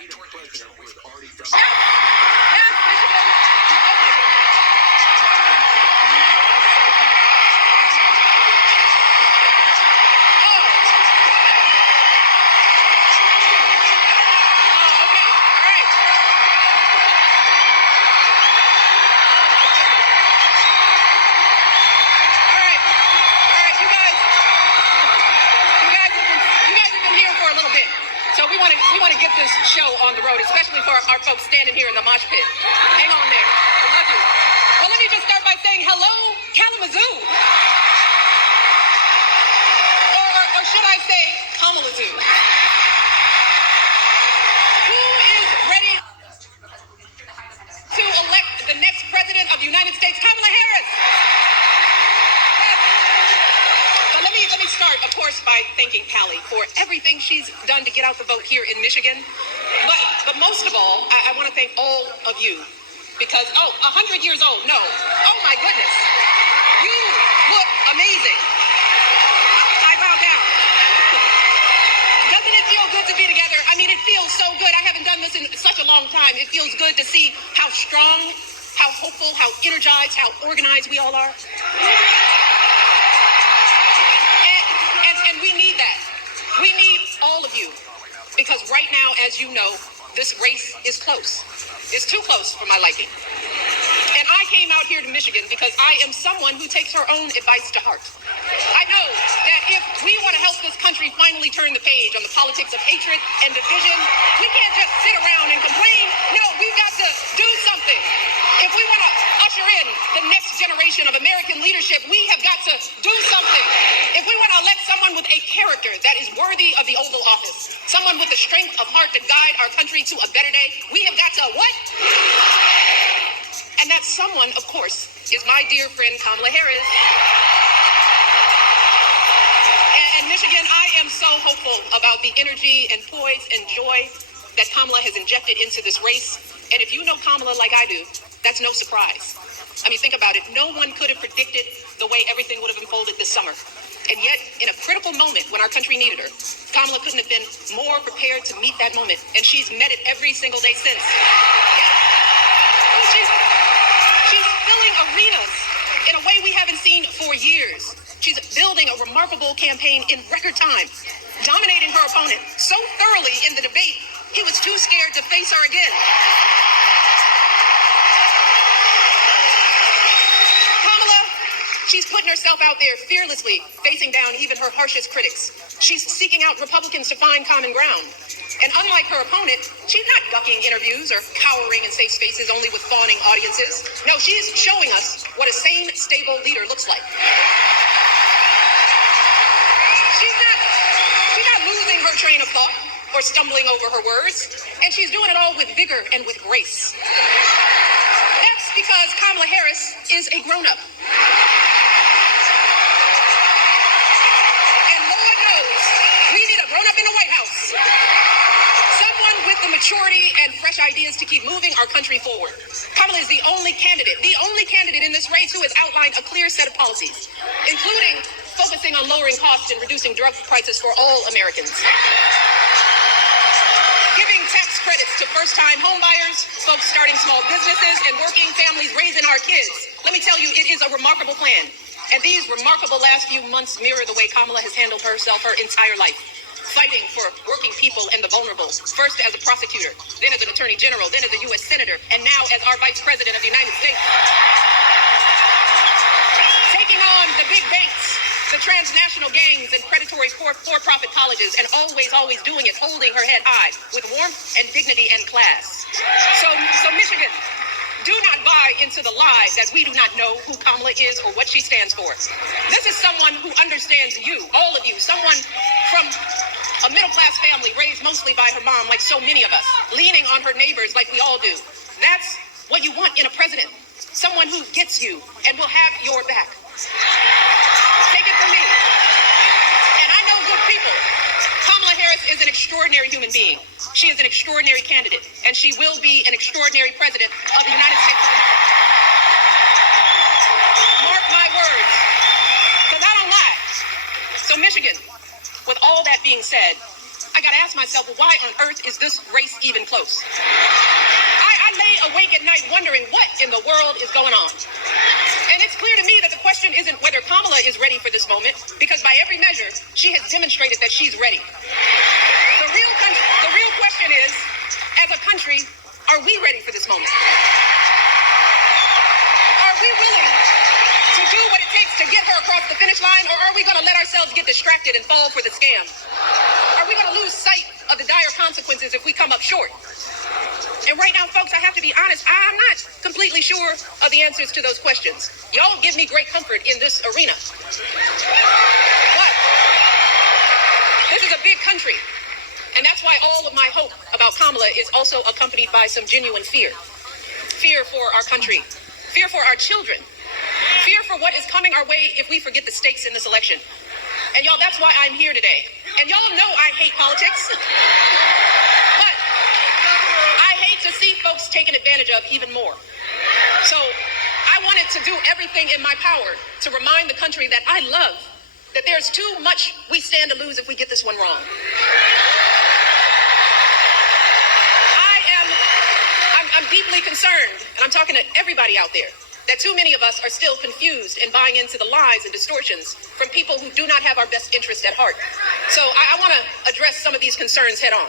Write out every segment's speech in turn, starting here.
need a president who has already done Yes, Michigan. We want to get this show on the road, especially for our folks standing here in the mosh pit. Hang on there. I love you. Well, let me just start by saying hello, Kalamazoo. Or should I say Kamalazoo? Who is ready to elect the next president of the United States, Kamala Harris? Let me start, of course, by thanking Callie for everything she's done to get out the vote here in Michigan. But most of all, I want to thank all of you because, 100 years old, no. Oh, my goodness. You look amazing. I bow down. Doesn't it feel good to be together? I mean, it feels so good. I haven't done this in such a long time. It feels good to see how strong, how hopeful, how energized, how organized we all are. And we need that. We need all of you. Because right now, as you know, this race is close. It's too close for my liking. And I came out here to Michigan because I am someone who takes her own advice to heart. I know that if we want to help this country finally turn the page on the politics of hatred and division, we can't just sit around and complain. No, we've got to do something. If we want to usher in the next generation of American leadership, we have got to do something. If we want to elect someone with a character that is worthy of the Oval Office, someone with the strength of heart to guide our country to a better day, we have got to what? And that someone, of course, is my dear friend Kamala Harris. And Michigan, I am so hopeful about the energy and poise and joy that Kamala has injected into this race. And if you know Kamala like I do, that's no surprise. I mean, think about it. No one could have predicted the way everything would have unfolded this summer. And yet, in a critical moment when our country needed her, Kamala couldn't have been more prepared to meet that moment. And she's met it every single day since. Yeah. She's filling arenas in a way we haven't seen for years. She's building a remarkable campaign in record time, dominating her opponent so thoroughly in the debate, he was too scared to face her again. She's putting herself out there fearlessly, facing down even her harshest critics. She's seeking out Republicans to find common ground. And unlike her opponent, she's not ducking interviews or cowering in safe spaces only with fawning audiences. No, she's showing us what a sane, stable leader looks like. She's not losing her train of thought or stumbling over her words. And she's doing it all with vigor and with grace. That's because Kamala Harris is a grown-up. Grown up in the White House. Someone with the maturity and fresh ideas to keep moving our country forward. Kamala is the only candidate in this race who has outlined a clear set of policies, including focusing on lowering costs and reducing drug prices for all Americans. Giving tax credits to first-time homebuyers, folks starting small businesses, and working families raising our kids. Let me tell you, it is a remarkable plan. And these remarkable last few months mirror the way Kamala has handled herself her entire life. Fighting for working people and the vulnerable, first as a prosecutor, then as an attorney general, then as a U.S. senator, and now as our vice president of the United States. Taking on the big banks, the transnational gangs, and predatory for-profit colleges, and always doing it, holding her head high with warmth and dignity and class. So Michigan, do not buy into the lie that we do not know who Kamala is or what she stands for. This is someone who understands you, all of you, someone from a middle-class family raised mostly by her mom, like so many of us, leaning on her neighbors like we all do. That's what you want in a president, someone who gets you and will have your back. Take it from me. And I know good people. Kamala Harris is an extraordinary human being. She is an extraordinary candidate, and she will be an extraordinary president of the United States of America. Mark my words, because I don't lie. So Michigan, with all that being said, I got to ask myself, well, why on earth is this race even close? I lay awake at night wondering what in the world is going on. And it's clear to me that the question isn't whether Kamala is ready for this moment, because by every measure, she has demonstrated that she's ready. The real question is, as a country, are we ready for this moment? Are we willing to do what it takes to get her across the finish line, or are we going to let ourselves get distracted and fall for the scam? Are we going to lose sight of the dire consequences if we come up short? And right now, folks, I have to be honest, I'm not completely sure of the answers to those questions. Y'all give me great comfort in this arena. But this is a big country, and that's why all of my hope about Kamala is also accompanied by some genuine fear. Fear for our country, fear for our children, fear for what is coming our way if we forget the stakes in this election. And y'all, that's why I'm here today. And y'all know I hate politics, but I hate to see folks taken advantage of even more. So I wanted to do everything in my power to remind the country that I love, that there's too much we stand to lose if we get this one wrong. I'm deeply concerned, and I'm talking to everybody out there, that too many of us are still confused and buying into the lies and distortions from people who do not have our best interest at heart. So I want to address some of these concerns head on.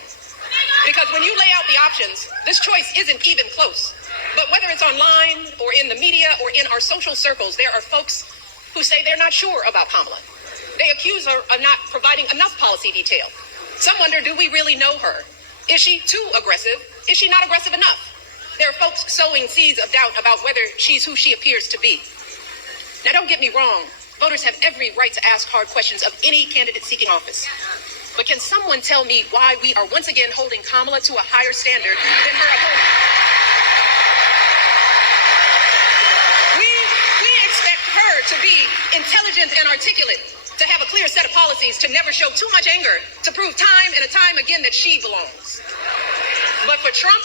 Because when you lay out the options, this choice isn't even close. But whether it's online or in the media or in our social circles, there are folks who say they're not sure about Kamala. They accuse her of not providing enough policy detail. Some wonder, do we really know her? Is she too aggressive? Is she not aggressive enough? There are folks sowing seeds of doubt about whether she's who she appears to be. Now, don't get me wrong. Voters have every right to ask hard questions of any candidate seeking office. But can someone tell me why we are once again holding Kamala to a higher standard than her opponent? We expect her to be intelligent and articulate, to have a clear set of policies, to never show too much anger, to prove time and time again that she belongs. But for Trump,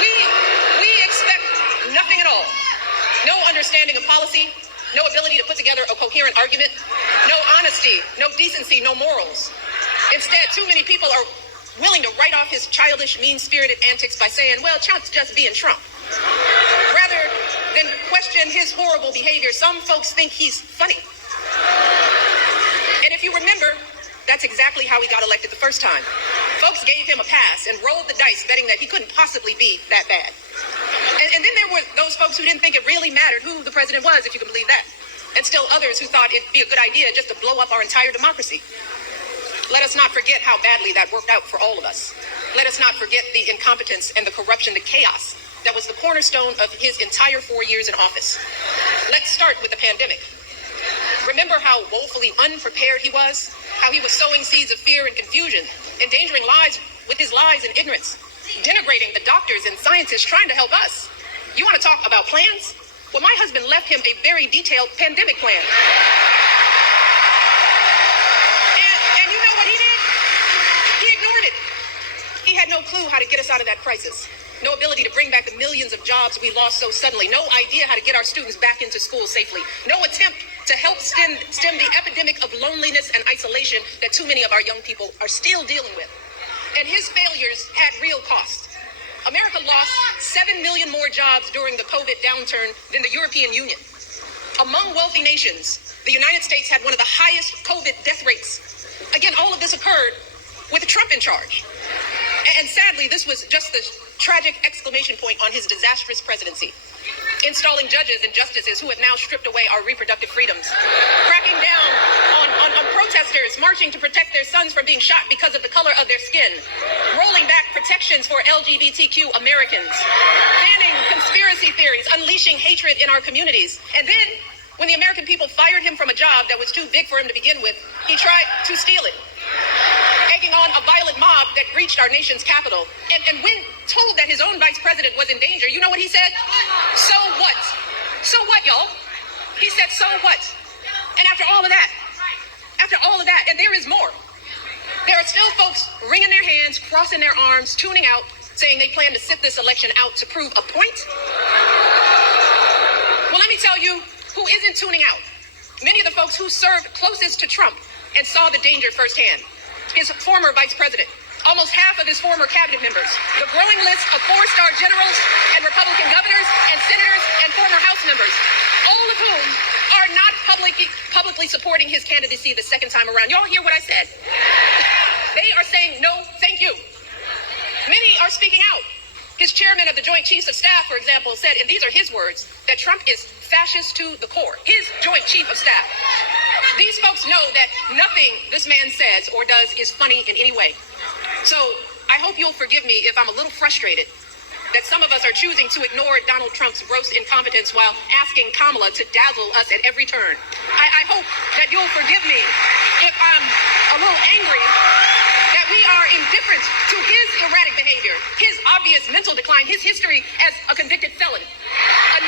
we expect nothing at all. No understanding of policy, no ability to put together a coherent argument, no honesty, no decency, no morals. Instead, too many people are willing to write off his childish, mean-spirited antics by saying, well, Trump's just being Trump. Rather than question his horrible behavior, some folks think he's funny. And if you remember, that's exactly how he got elected the first time. Folks gave him a pass and rolled the dice, betting that he couldn't possibly be that bad. And then there were those folks who didn't think it really mattered who the president was, if you can believe that. And still others who thought it'd be a good idea just to blow up our entire democracy. Let us not forget how badly that worked out for all of us. Let us not forget the incompetence and the corruption, the chaos that was the cornerstone of his entire 4 years in office. Let's start with the pandemic. Remember how woefully unprepared he was? How he was sowing seeds of fear and confusion, endangering lives with his lies and ignorance, denigrating the doctors and scientists trying to help us. You want to talk about plans? Well, my husband left him a very detailed pandemic plan. And you know what he did? He ignored it. He had no clue how to get us out of that crisis. No ability to bring back the millions of jobs we lost so suddenly. No idea how to get our students back into school safely. No attempt to help stem the epidemic of loneliness and isolation that too many of our young people are still dealing with. And his failures had real cost. America lost 7 million more jobs during the COVID downturn than the European Union. Among wealthy nations, the United States had one of the highest COVID death rates. Again, all of this occurred with Trump in charge. And sadly, this was just the tragic exclamation point on his disastrous presidency. Installing judges and justices who have now stripped away our reproductive freedoms. Cracking down on protesters marching to protect their sons from being shot because of the color of their skin. Rolling back protections for LGBTQ Americans. Banning conspiracy theories, unleashing hatred in our communities. And then, when the American people fired him from a job that was too big for him to begin with, he tried to steal it. Egging on a violent mob that breached our nation's capital. And when told that his own vice president was in danger, you know what he said? So what? So what, y'all? He said, so what? And after all of that, and there is more. There are still folks wringing their hands, crossing their arms, tuning out, saying they plan to sit this election out to prove a point. Well, let me tell you who isn't tuning out. Many of the folks who served closest to Trump and saw the danger firsthand. his former vice president, almost half of his former cabinet members, the growing list of four-star generals and Republican governors and senators and former House members, all of whom are not publicly supporting his candidacy the second time around. Y'all hear what I said? They are saying, no, thank you. Many are speaking out. His chairman of the Joint Chiefs of Staff, for example, said, and these are his words, that Trump is fascist to the core. His Joint Chief of Staff. These folks know that nothing this man says or does is funny in any way. So I hope you'll forgive me if I'm a little frustrated that some of us are choosing to ignore Donald Trump's gross incompetence while asking Kamala to dazzle us at every turn. I hope that you'll forgive me if I'm a little angry that we are indifferent to his erratic behavior, his obvious mental decline, his history as a convicted felon, a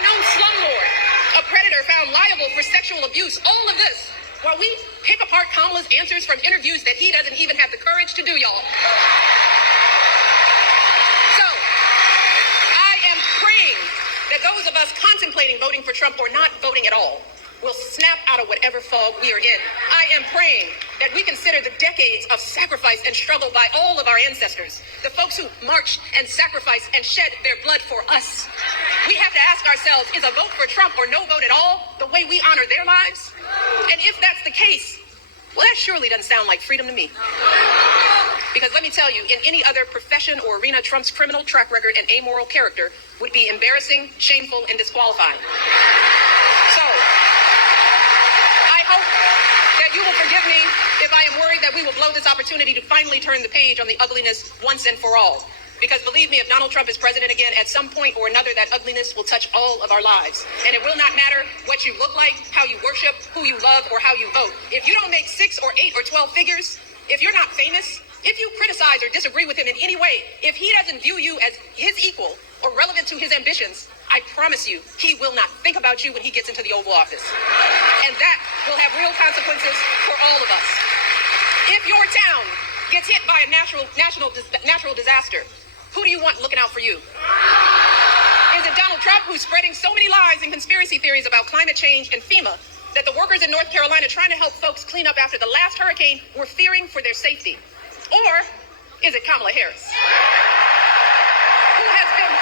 known slumlord, a predator found liable for sexual abuse, all of this, while we pick apart Kamala's answers from interviews that he doesn't even have the courage to do, y'all. So, I am praying that those of us contemplating voting for Trump or not voting at all will snap out of whatever fog we are in. I am praying that we consider the decades of sacrifice and struggle by all of our ancestors, the folks who marched and sacrificed and shed their blood for us. We have to ask ourselves, is a vote for Trump or no vote at all the way we honor their lives? And if that's the case, well, that surely doesn't sound like freedom to me. Because let me tell you, in any other profession or arena, Trump's criminal track record and amoral character would be embarrassing, shameful, and disqualifying. So, I hope that you will forgive me if I am worried that we will blow this opportunity to finally turn the page on the ugliness once and for all. Because believe me, if Donald Trump is president again, at some point or another, that ugliness will touch all of our lives. And it will not matter what you look like, how you worship, who you love, or how you vote. If you don't make 6 or 8 or 12 figures, if you're not famous, if you criticize or disagree with him in any way, if he doesn't view you as his equal or relevant to his ambitions, I promise you, he will not think about you when he gets into the Oval Office. And that will have real consequences for all of us. If your town gets hit by a natural disaster, who do you want looking out for you? Is it Donald Trump, who's spreading so many lies and conspiracy theories about climate change and FEMA that the workers in North Carolina trying to help folks clean up after the last hurricane were fearing for their safety? Or is it Kamala Harris, who has been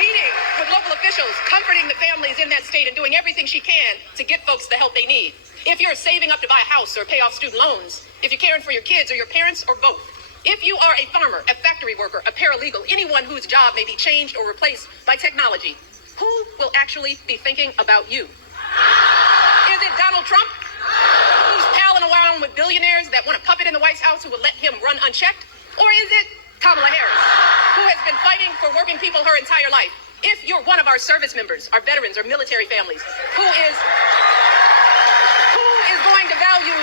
meeting with local officials, comforting the families in that state and doing everything she can to get folks the help they need? If you're saving up to buy a house or pay off student loans, if you're caring for your kids or your parents or both, if you are a farmer, a factory worker, a paralegal, anyone whose job may be changed or replaced by technology, who will actually be thinking about you? Is it Donald Trump, who's palling around with billionaires that want a puppet in the White House who will let him run unchecked? Or is it Kamala Harris, who has been fighting for working people her entire life? If you're one of our service members, our veterans, or military families, who is going to value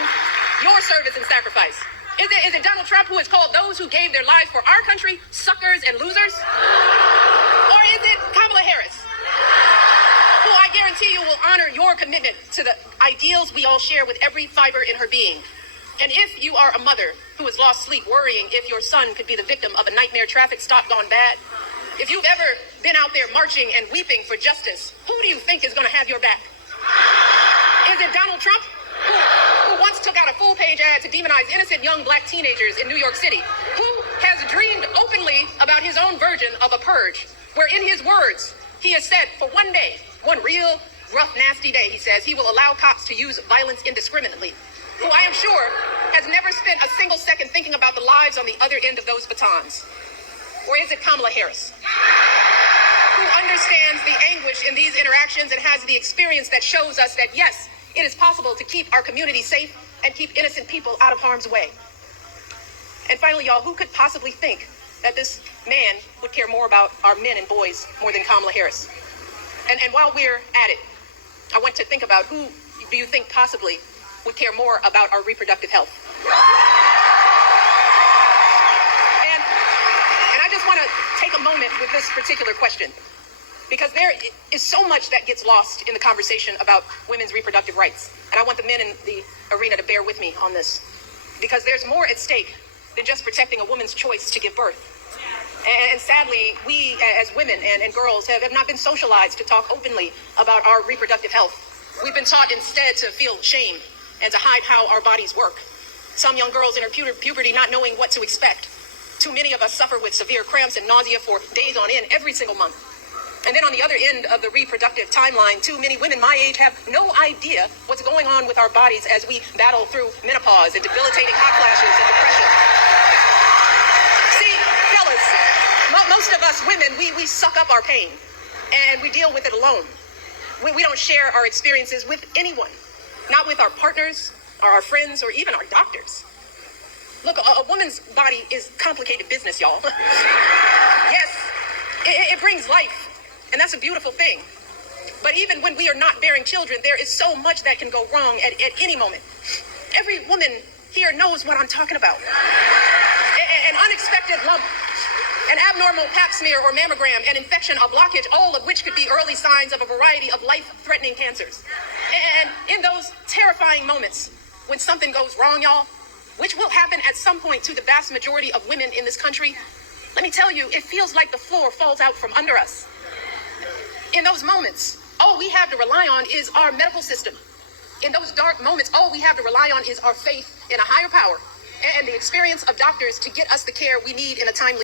your service and sacrifice? Is it Donald Trump, who has called those who gave their lives for our country suckers and losers? Or is it Kamala Harris, who I guarantee you will honor your commitment to the ideals we all share with every fiber in her being? And if you are a mother who has lost sleep worrying if your son could be the victim of a nightmare traffic stop gone bad, if you've ever been out there marching and weeping for justice, who do you think is going to have your back? Is it Donald Trump, who once took out a full-page ad to demonize innocent young black teenagers in New York City, who has dreamed openly about his own version of a purge, where in his words, he has said for one day, one real rough, nasty day, he says, he will allow cops to use violence indiscriminately, who I am sure has never spent a single second thinking about the lives on the other end of those batons? Or is it Kamala Harris, who understands the anguish in these interactions and has the experience that shows us that, yes, it is possible to keep our community safe and keep innocent people out of harm's way? And finally, y'all, who could possibly think that this man would care more about our men and boys more than Kamala Harris? And while we're at it, I want to think about who do you think possibly would care more about our reproductive health? And I just want to take a moment with this particular question, because there is so much that gets lost in the conversation about women's reproductive rights. And I want the men in the arena to bear with me on this, because there's more at stake than just protecting a woman's choice to give birth. And sadly, we as women and girls have not been socialized to talk openly about our reproductive health. We've been taught instead to feel shame and to hide how our bodies work. Some young girls in her puberty not knowing what to expect. Too many of us suffer with severe cramps and nausea for days on end every single month. And then on the other end of the reproductive timeline, too many women my age have no idea what's going on with our bodies as we battle through menopause and debilitating hot flashes and depression. See, fellas, most of us women, we suck up our pain and we deal with it alone. We don't share our experiences with anyone, not with our partners or our friends or even our doctors. Look, a woman's body is complicated business, y'all. Yes, it brings life. And that's a beautiful thing. But even when we are not bearing children, there is so much that can go wrong at any moment. Every woman here knows what I'm talking about. An unexpected lump, an abnormal pap smear or mammogram, an infection, a blockage, all of which could be early signs of a variety of life-threatening cancers. And in those terrifying moments, when something goes wrong, y'all, which will happen at some point to the vast majority of women in this country, let me tell you, it feels like the floor falls out from under us. In those moments, all we have to rely on is our medical system. In those dark moments, all we have to rely on is our faith in a higher power and the experience of doctors to get us the care we need in a timely